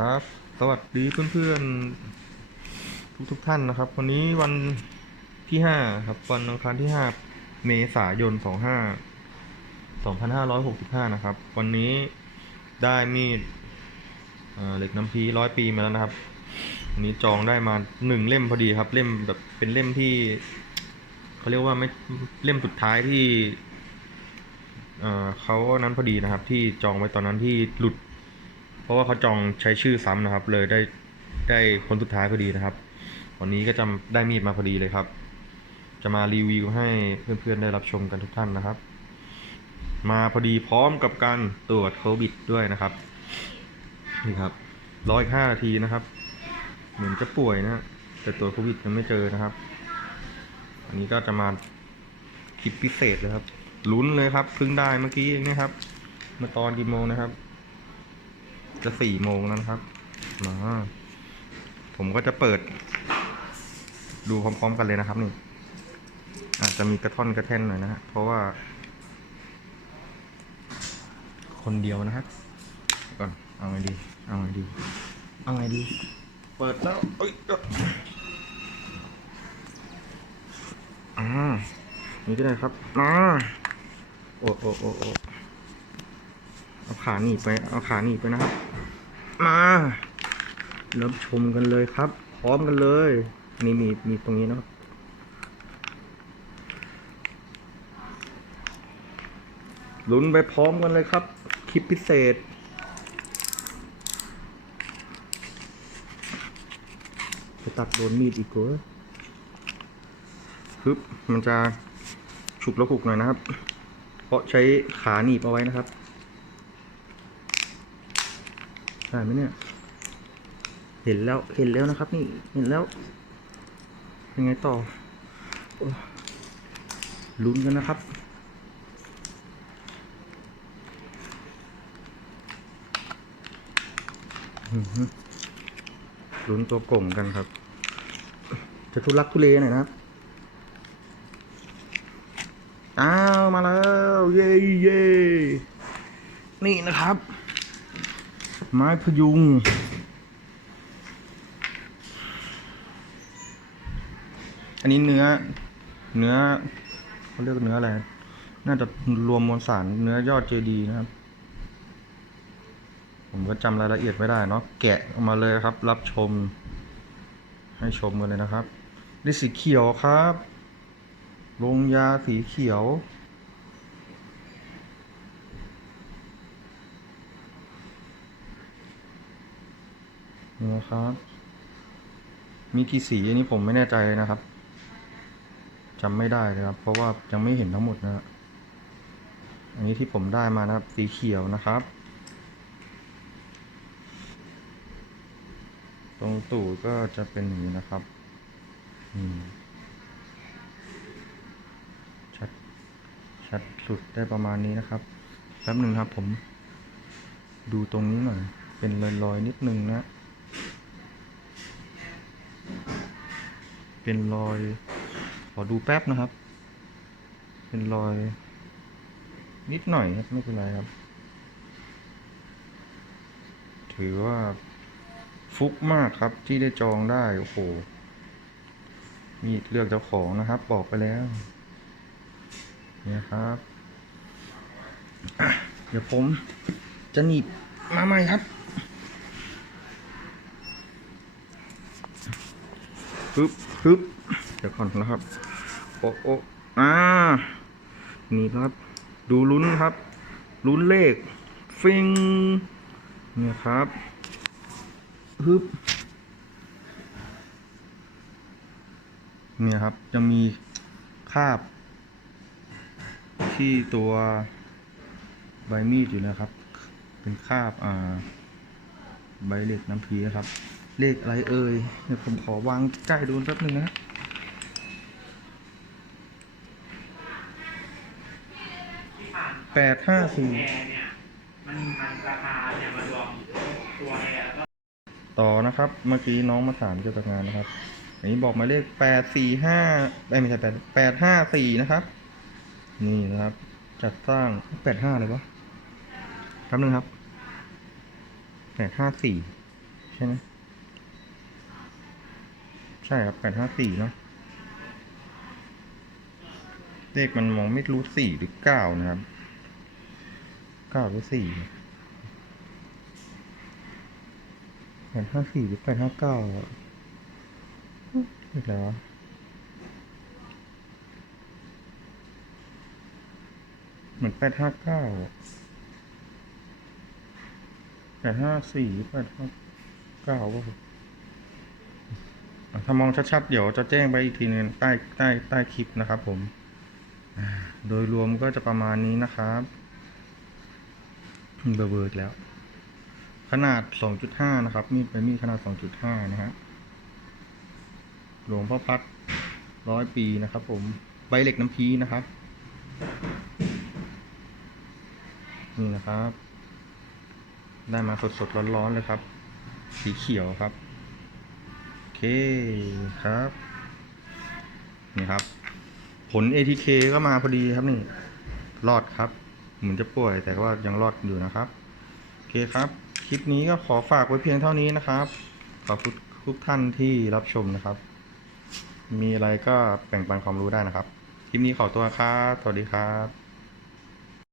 ครับ สวัสดีเพื่อนๆทุกทุกท่านนะครับ วันนี้วันที่ห้าครับ วันอังคารที่ห้าเมษายนสองห้าสองพันห้าร้อยหกสิบห้านะครับ วันนี้ได้มีดเหล็กน้ำพีร้อยปีมาแล้วนะครับวันนี้จองได้มาหนึ่งเล่มพอดีครับ เล่มแบบเป็นเล่มที่เขาเรียกว่าไม่เล่มสุดท้ายที่เขานั้นพอดีนะครับ ที่จองไว้ตอนนั้นที่หลุด เพราะว่าเขาจองใช้ชื่อซ้ำนะครับ เลยได้ได้คนสุดท้ายพอดีนะครับ วันนี้ก็จะได้มีดมาพอดีเลยครับ จะมารีวิวให้เพื่อนๆได้รับชมกันทุกท่านนะครับ มาพอดีพร้อมกับการตรวจโควิดด้วยนะครับนี่ครับร้อยห้านาทีนะครับ เหมือนจะป่วยนะแต่ตรวจโควิดยังไม่เจอนะครับ อันนี้ก็จะมาคลิปพิเศษเลยครับลุ้นเลยครับเพิ่งได้เมื่อกี้เองนะครับ เมื่อตอนกี่โมงนะครับ จะสี่โมงแล้วนะครับมาผมก็จะเปิด ดูพร้อมๆกันเลยนะครับนี่ อาจจะมีกระท่อนกระแท่นหน่อยนะฮะเพราะว่า คนเดียวนะครับก่อนเอาไงดี เอาไงดี เอาไงดี เปิดแล้วเอ้ยเอ้ยอ่านี่ก็ได้ครับอ่าโอ้โอ้โอ้โอ้เอาขาหนีบไป เอาขาหนีบไปนะครับ มารับชมกันเลยครับ พร้อมกันเลยนี่มีมีตรงนี้นะลุ้นไปพร้อมกันเลยครับ คลิปพิเศษ จะตัดโดนมีดอีกเกอฮึบมันจะฉุกแล้วขุกหน่อยนะครับ เพราะใช้ขาหนีบเอาไว้นะครับ ได้ไหมเนี่ย เห็นแล้ว เห็นแล้วนะครับ นี่ เห็นแล้ว ยังไงต่ออลุ้นกันนะครับ ลุ้นตัวกลมกันครับ จะทุลักทุเลหน่อยนะครับอ้าว มาแล้ว เย้เย้นี่นะครับ ไม้พยุง อันนี้เนื้อ เนื้อเขาเรียกเนื้ออะไร น่าจะรวมมวลสารเนื้อยอดเจดีนะครับ ผมก็จำรายละเอียดไม่ได้เนาะ แกะออกมาเลยครับ รับชม ให้ชมกันเลยนะครับ นี่สีเขียวครับลงยาสีเขียว นี่นะครับ มีกี่สีอันนี้ผมไม่แน่ใจเลยนะครับจำไม่ได้เลยครับ เพราะว่ายังไม่เห็นทั้งหมดนะ อันนี้ที่ผมได้มานะครับ สีเขียวนะครับ ตรงตูดก็จะเป็นอย่างนี้นะครับชัด ชัดสุดได้ประมาณนี้นะครับแป๊บหนึ่งครับผม ดูตรงนี้หน่อย เป็นรอยๆนิดนึงนะ เป็นรอย ขอดูแป๊บนะครับ เป็นรอย นิดหน่อยครับไม่เป็นไรครับ ถือว่าฟุกมากครับที่ได้จองได้โอ้โห มีเลือกเจ้าของนะครับ บอกไปแล้ว เนี่ยครับ เดี๋ยวผมจะหนีบมาใหม่ครับปึ๊บ ปึ๊บเดี๋ยวก่อนนะครับ โอ้โอ้อ่า นี่ครับ ดูลุ้นครับ ลุ้นเลข ฟิงเนี่ยครับฮึบเนี่ยครับ จะมีคาบ ที่ตัวใบมีดอยู่นะครับ เป็นคาบ อ่า ใบเหล็กน้ำพีนะครับ เลขอะไรเอ่ยเดี๋ยวผมขอวางใกล้ดูแป๊บนึงนะแปดห้าสี่เนี่ยมันมันราคาเนี่ยมารวมตัวแอร์แล้วก็ต่อนะครับ เมื่อกี้น้องมาถามเกี่ยวกับงานนะครับ อันนี้บอกหมายเลขแปดสี่ห้าไม่ใช่แปดแปดห้าสี่นะครับ นี่นะครับ จัดสร้างแปดห้าเลยวะแป๊บนึงครับแปดห้าสี่ใช่ไหม ใช่ครับแปดห้าสี่เนาะเลขมันมองไม่รู้สี่หรือเก้านะครับเก้าหรือสี่แปดห้าสี่หรือแปดห้าเก้าเลขอะไรวเหมือนแปดห้าเก้าแปดห้าสี่แปดห้าเก้าก็ ถ้ามองชัดๆ เดี๋ยวจะแจ้งไปอีกทีนึงใต้ใต้ใต้คลิปนะครับผม โดยรวมก็จะประมาณนี้นะครับเบอร์เบอร์แล้ว ขนาด 2.5 นะครับ มีดเป็นมีดขนาด 2.5 นะฮะ หลวงพ่อพัดร้อยปีนะครับผม ใบเหล็กน้ำพีนะครับ นี่นะครับ ได้มาสดๆร้อนๆเลยครับ สีเขียวครับ เคครับ นี่ครับ ผล ATK ก็มาพอดีครับนี่ รอดครับ เหมือนจะป่วย แต่ว่ายังรอดอยู่นะครับ โอเคครับ คลิปนี้ก็ขอฝากไว้เพียงเท่านี้นะครับ ขอบคุณทุกท่านที่รับชมนะครับ มีอะไรก็แบ่งปันความรู้ได้นะครับ คลิปนี้ขอตัวครับ สวัสดีครับ